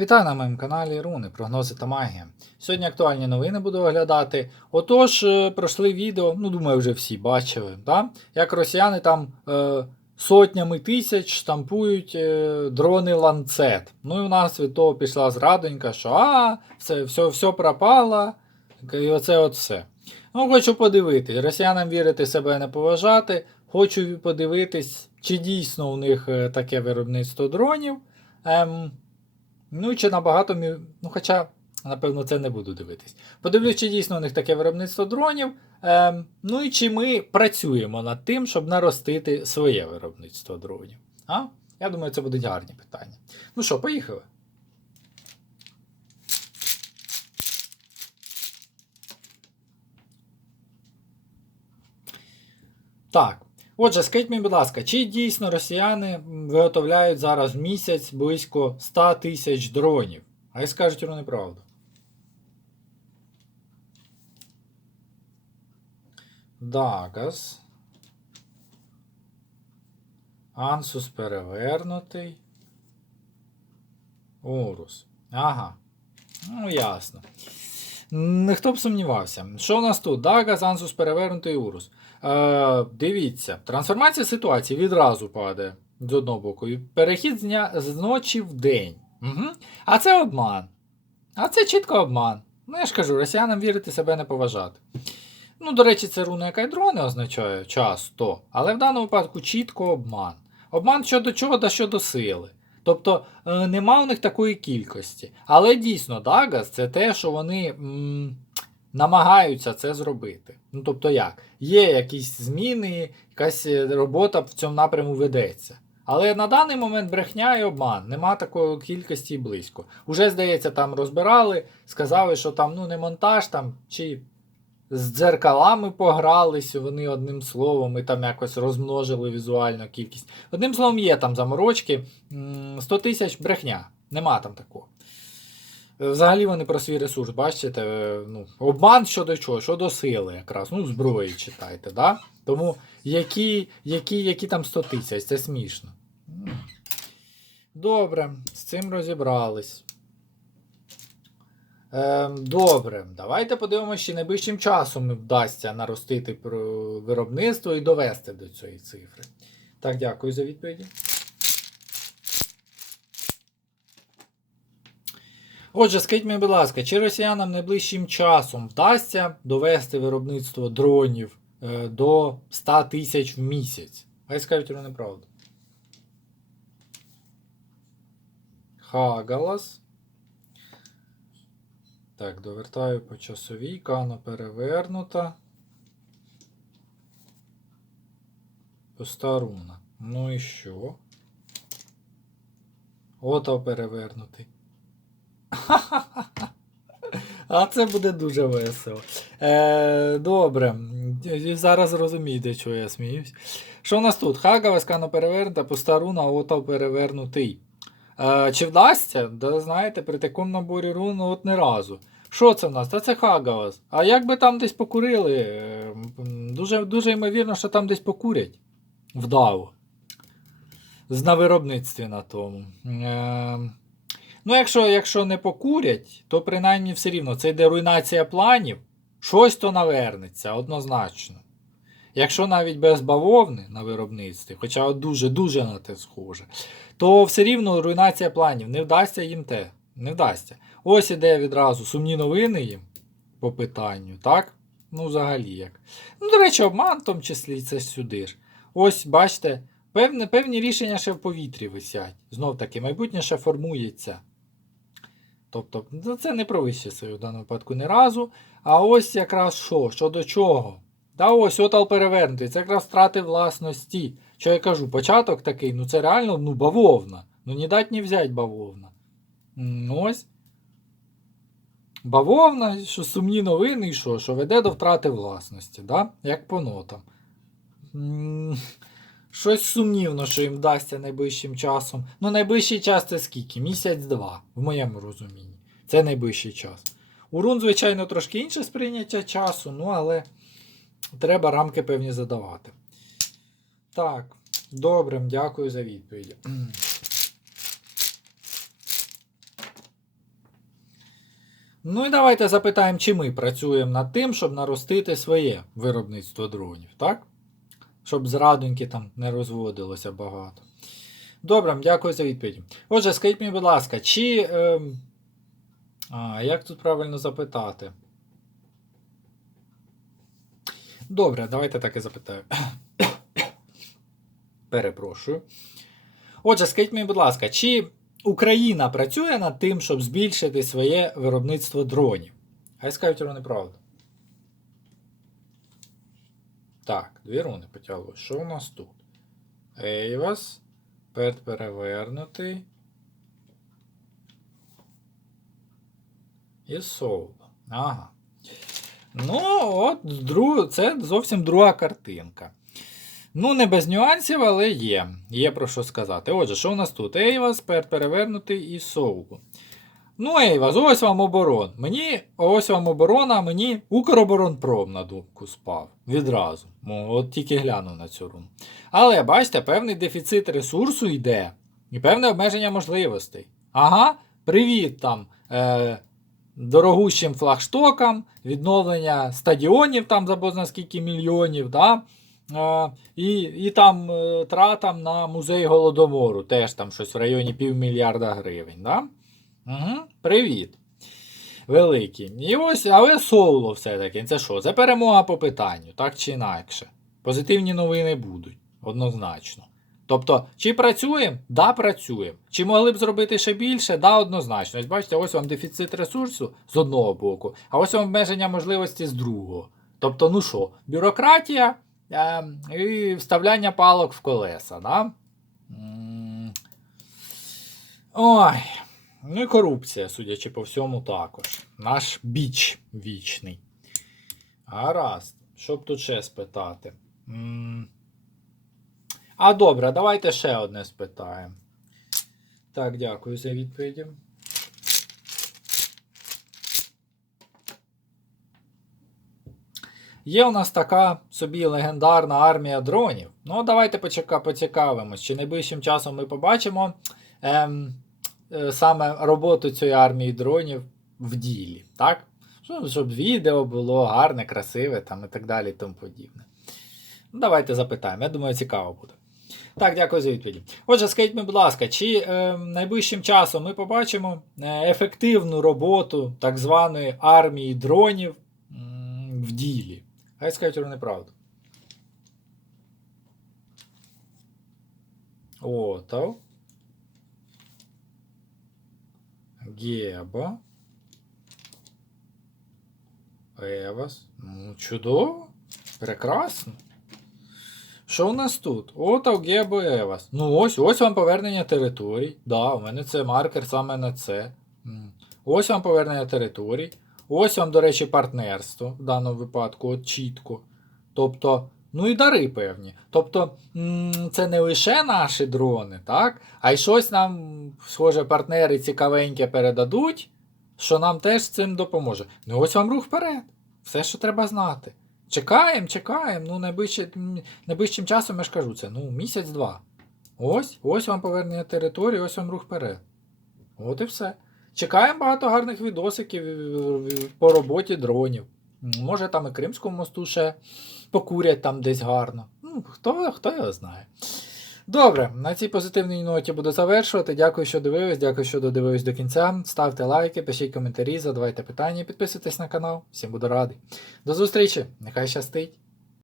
Вітаю на моєму каналі Руни, прогнози та магія. Сьогодні актуальні новини буду оглядати. Отож, е, пройшли відео, ну думаю, вже всі бачили, да? як росіяни там е, сотнями тисяч штампують е, дрони ланцет. Ну і у нас від того пішла зрадонька, що а, все, все, все пропало, і оце от все. Ну, хочу подивитись, росіянам вірити себе не поважати. Хочу подивитись, чи дійсно у них е, таке виробництво дронів. Ем, Ну, чи набагато Ну, хоча, напевно, це не буду дивитись. Подивлюсь, чи дійсно у них таке виробництво дронів. Ем, ну і чи ми працюємо над тим, щоб наростити своє виробництво дронів. А? Я думаю, це будуть гарні питання. Ну що, поїхали. Так. Отже, скажіть мені, будь ласка, чи дійсно росіяни виготовляють зараз в місяць близько 100 тисяч дронів? А й скажуть вони правду. Дагас. Ансус перевернутий. Урус. Ага. Ну, ясно. Ніхто б сумнівався. Що у нас тут? Дагас, Ансус перевернутий Урус. Е, дивіться, трансформація ситуації відразу падає з одного боку. І перехід з, дня, з ночі в день. Угу. А це обман. А це чітко обман. Ну, я ж кажу, росіянам вірити себе не поважати. Ну, до речі, це руна, яка й дрони означає часто, але в даному випадку чітко обман. Обман щодо чого та щодо сили. Тобто е, нема у них такої кількості. Але дійсно, Дагас це те, що вони м, намагаються це зробити. Ну, тобто як? Є якісь зміни, якась е, робота в цьому напряму ведеться. Але на даний момент брехня і обман, нема такої кількості і близько. Уже, здається, там розбирали, сказали, що там ну, не монтаж, там, чи з дзеркалами погрались, вони одним словом, і там якось розмножили візуально кількість. Одним словом, є там заморочки. 100 тисяч брехня. Нема там такого. Взагалі вони про свій ресурс, бачите, ну, обман щодо чого? Щодо сили якраз. Ну, зброї читайте, да? Тому які, які, які там 100 тисяч, це смішно. Добре, з цим розібрались. Ем, добре, давайте подивимося, чи найближчим часом вдасться наростити виробництво і довести до цієї цифри. Так, дякую за відповіді. Отже, скажіть мені, будь ласка, чи росіянам найближчим часом вдасться довести виробництво дронів е, до 100 тисяч в місяць? Хай скажуть вони правду. Хагалас. Так, довертаю по часовій, кана перевернута. Пуста руна. Ну і що? Ото перевернутий. А це буде дуже весело. Е, добре. Зараз розумієте, чого я сміюсь. Що у нас тут? Хагава, скано перевернута, пуста руна, ото перевернутий. Е, чи вдасться? Да, знаєте, при такому наборі рун ну, от не разу. Що це в нас? Та це Хагавас. А як би там десь покурили? Е, Дуже, дуже ймовірно, що там десь покурять. Вдало. З на виробництві на тому. Е, ну, якщо, якщо не покурять, то принаймні все рівно це йде руйнація планів. Щось то навернеться, однозначно. Якщо навіть без бавовни на виробництві, хоча дуже-дуже на те схоже, то все рівно руйнація планів. Не вдасться їм те. Не вдасться. Ось іде відразу сумні новини їм по питанню, так? Ну, взагалі як. Ну, до речі, обман в тому числі це сюди ж. Ось, бачите, певне, певні рішення ще в повітрі висять. Знов таки, майбутнє ще формується. Тобто, ну, це не про вище сили в даному випадку не разу. А ось якраз що? Щодо чого? Та ось отал перевернутий. Це якраз втрати власності. Що я кажу, початок такий, ну це реально ну, бавовна. Ну не дать не взять бавовна. Ось. Бавовна, що сумні новини, і що, що веде до втрати власності, да? як по нотам. Щось сумнівно, що їм вдасться найближчим часом. Ну, найближчий час це скільки? Місяць-два, в моєму розумінні. Це найближчий час. У рун, звичайно, трошки інше сприйняття часу, ну але треба рамки певні задавати. Так, добре, дякую за відповідь. Ну і давайте запитаємо, чи ми працюємо над тим, щоб наростити своє виробництво дронів, так? Щоб зрадоньки там не розводилося багато. Добре, дякую за відповідь. Отже, скажіть мені, будь ласка, чи. ем, А, як тут правильно запитати? Добре, давайте так і запитаю. Перепрошую. Отже, скажіть мені, будь ласка, чи Україна працює над тим, щоб збільшити своє виробництво дронів? Хай скажуть руни правду. Так, дві руни потягло. Що у нас тут? Ейвас. Перт перевернутий. І Соул. Ага. Ну, от, друг, це зовсім друга картинка. Ну, не без нюансів, але є. Є про що сказати. Отже, що у нас тут? Ейвас, Перт перевернутий і Соул. Ну, Ейвас, ось вам оборон. Мені, ось вам оборона, мені Укроборонпром на думку спав. Відразу. От тільки глянув на цю руну. Але бачите, певний дефіцит ресурсу йде. І певне обмеження можливостей. Ага, привіт там. Е, дорогущим флагштокам, відновлення стадіонів там за бозна скільки мільйонів. Да? Е, і, і там е, тратам на музей Голодомору, теж там щось в районі півмільярда гривень. Да? Угу, привіт. Великий. І ось, але соло все-таки. Це що? Це перемога по питанню, так чи інакше. Позитивні новини будуть, однозначно. Тобто, чи працюємо? Да, працюємо. Чи могли б зробити ще більше? Да, однозначно. Ось бачите, ось вам дефіцит ресурсу з одного боку, а ось вам обмеження можливості з другого. Тобто, ну що, бюрократія е, і вставляння палок в колеса. Да? Ой. Ну і корупція, судячи по всьому, також. Наш біч вічний. Гаразд. Що б тут ще спитати? А добре, давайте ще одне спитаємо. Так, дякую за відповіді. Є у нас така собі легендарна армія дронів. Ну, давайте поцікавимось, чи найближчим часом ми побачимо ем, саме роботу цієї армії дронів в ділі. Так? Щоб, щоб відео було гарне, красиве там, і так далі і тому подібне. Ну, давайте запитаємо. Я думаю, цікаво буде. Так, дякую за відповіді. Отже, скажіть, будь ласка, чи е, найближчим часом ми побачимо е, ефективну роботу так званої армії дронів в ділі? Хай скажуть вони правду. Отов. Геба. Евас. Ну, чудово. Прекрасно. Що у нас тут? Отав Гебо Евас. Ну ось, ось вам повернення територій. Да, у мене це маркер саме на це. Ось вам повернення територій. Ось вам, до речі, партнерство в даному випадку, от чітко. Тобто, ну і дари певні. Тобто, це не лише наші дрони, так? А й щось нам, схоже, партнери цікавеньке передадуть, що нам теж цим допоможе. Ну ось вам рух вперед. Все, що треба знати. Чекаємо, чекаємо. Ну, найближче, м, найближчим часом я ж кажу це, ну, місяць-два. Ось, ось вам повернення території, ось вам рух вперед. От і все. Чекаємо багато гарних відосиків е, по роботі дронів. Може там і Кримському мосту ще покурять там десь гарно. Ну, хто, хто його знає. Добре, на цій позитивній ноті буду завершувати. Дякую, що дивились, дякую, що додивились до кінця. Ставте лайки, пишіть коментарі, задавайте питання, підписуйтесь на канал. Всім буду радий. До зустрічі! Нехай щастить!